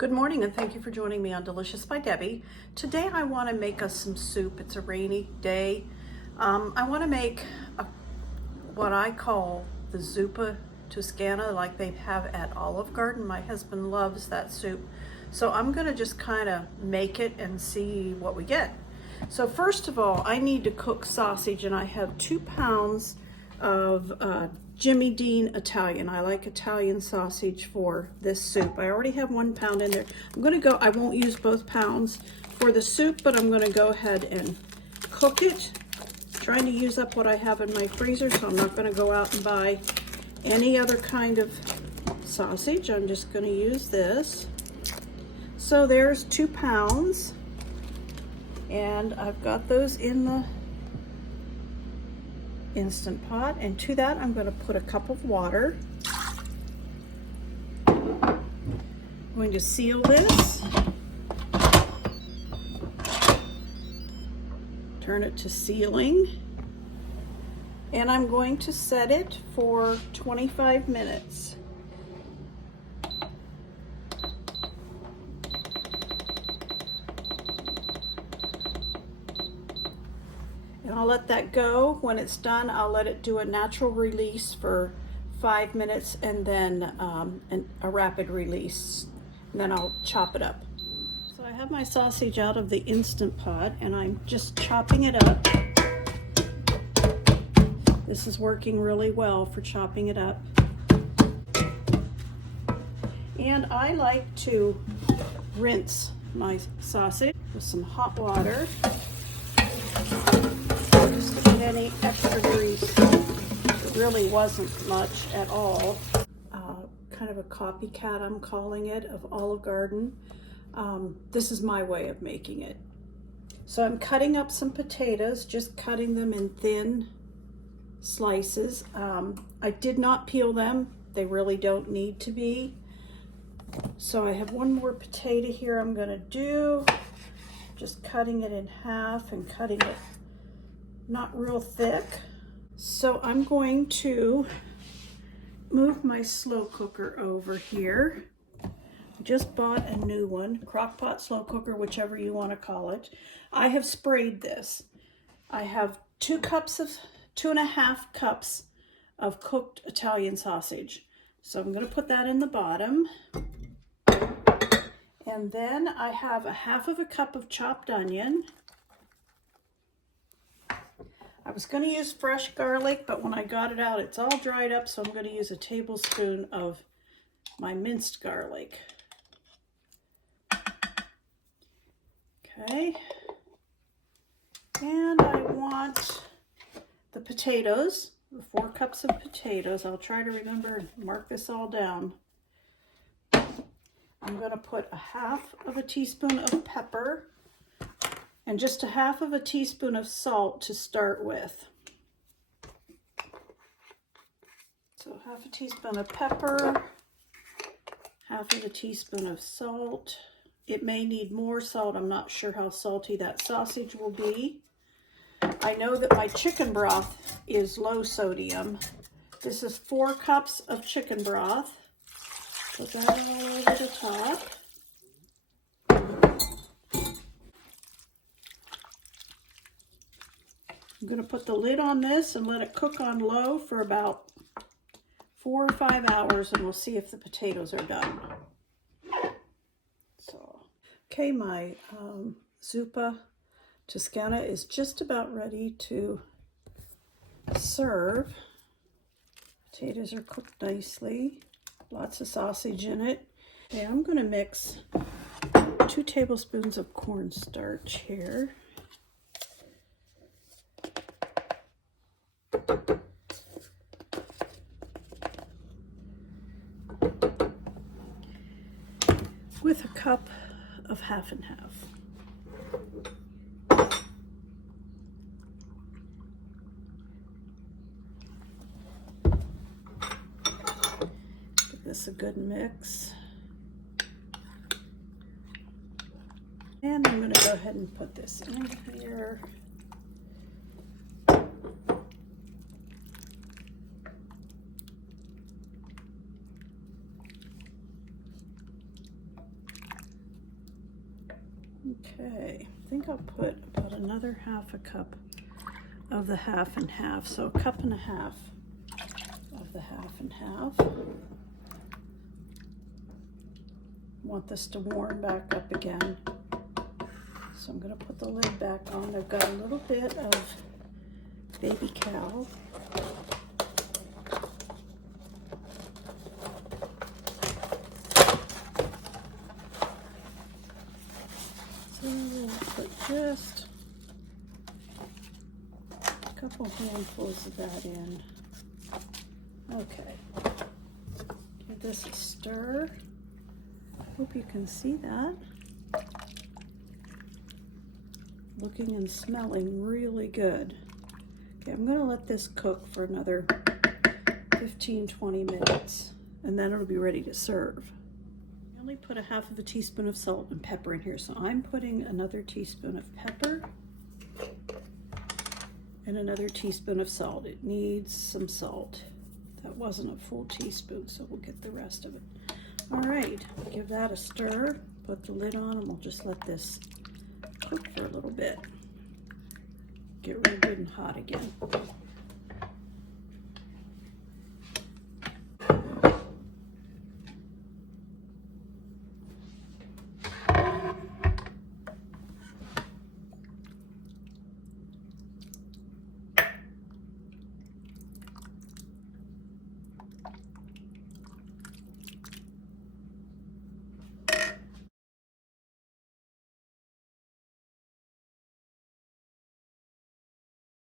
Good morning and thank you for joining me on Delicious by Debbie. Today I want to make us some soup. It's a rainy day. I want to make what I call the Zuppa Toscana, like they have at Olive Garden. My husband loves that soup. So I'm going to just kind of make it and see what we get. So first of all, I need to cook sausage, and I have 2 pounds of Jimmy Dean Italian. I like Italian sausage for this soup. I already have 1 pound in there. I won't use both pounds for the soup, but I'm gonna go ahead and cook it. Trying to use up what I have in my freezer, so I'm not gonna go out and buy any other kind of sausage. I'm just gonna use this. So there's 2 pounds, and I've got those in the Instant Pot, and to that I'm going to put a cup of water. I'm going to seal this, turn it to sealing, and I'm going to set it for 25 minutes. And I'll let that go. When it's done, I'll let it do a natural release for 5 minutes, and then a rapid release. And then I'll chop it up. So I have my sausage out of the Instant Pot, and I'm just chopping it up. This is working really well for chopping it up. And I like to rinse my sausage with some hot water. Just to get any extra grease. It really wasn't much at all. Kind of a copycat, I'm calling it, of Olive Garden. This is my way of making it. So I'm cutting up some potatoes, just cutting them in thin slices. I did not peel them. They really don't need to be. So I have one more potato here I'm gonna do. Just cutting it in half and cutting it not real thick. So I'm going to move my slow cooker over here. Just bought a new one, crock pot slow cooker, whichever you want to call it. I have sprayed this. I have 2.5 cups of cooked Italian sausage. So I'm going to put that in the bottom. And then I have 1/2 cup of chopped onion. I was going to use fresh garlic, but when I got it out, it's all dried up, so I'm going to use a tablespoon of my minced garlic. Okay. And I want the potatoes, the 4 cups of potatoes. I'll try to remember and mark this all down. I'm going to put 1/2 teaspoon of pepper and just 1/2 teaspoon of salt to start with. So 1/2 teaspoon of pepper, 1/2 teaspoon of salt. It may need more salt. I'm not sure how salty that sausage will be. I know that my chicken broth is low sodium. This is 4 cups of chicken broth. Put that all over the top. I'm going to put the lid on this and let it cook on low for about 4 or 5 hours, and we'll see if the potatoes are done. So, okay, my Zuppa Toscana is just about ready to serve. Potatoes are cooked nicely. Lots of sausage in it. Okay, I'm going to mix 2 tablespoons of cornstarch here. With a cup of 1/2 and 1/2. Give this a good mix. And I'm going to go ahead and put this in here. Okay, I think I'll put about another half a cup of the half and half, so a cup and a half of the half and half. Want this to warm back up again. So I'm going to put the lid back on. I've got a little bit of Baby Kale. So we'll put just a couple handfuls of that in. Okay. Give this a stir. Hope you can see that. Looking and smelling really good. Okay, I'm going to let this cook for another 15-20 minutes, and then it'll be ready to serve. I only put a half of a teaspoon of salt and pepper in here, so I'm putting another teaspoon of pepper and another teaspoon of salt. It needs some salt. That wasn't a full teaspoon, so we'll get the rest of it. All right, give that a stir, put the lid on, and we'll just let this cook for a little bit. Get real good and hot again.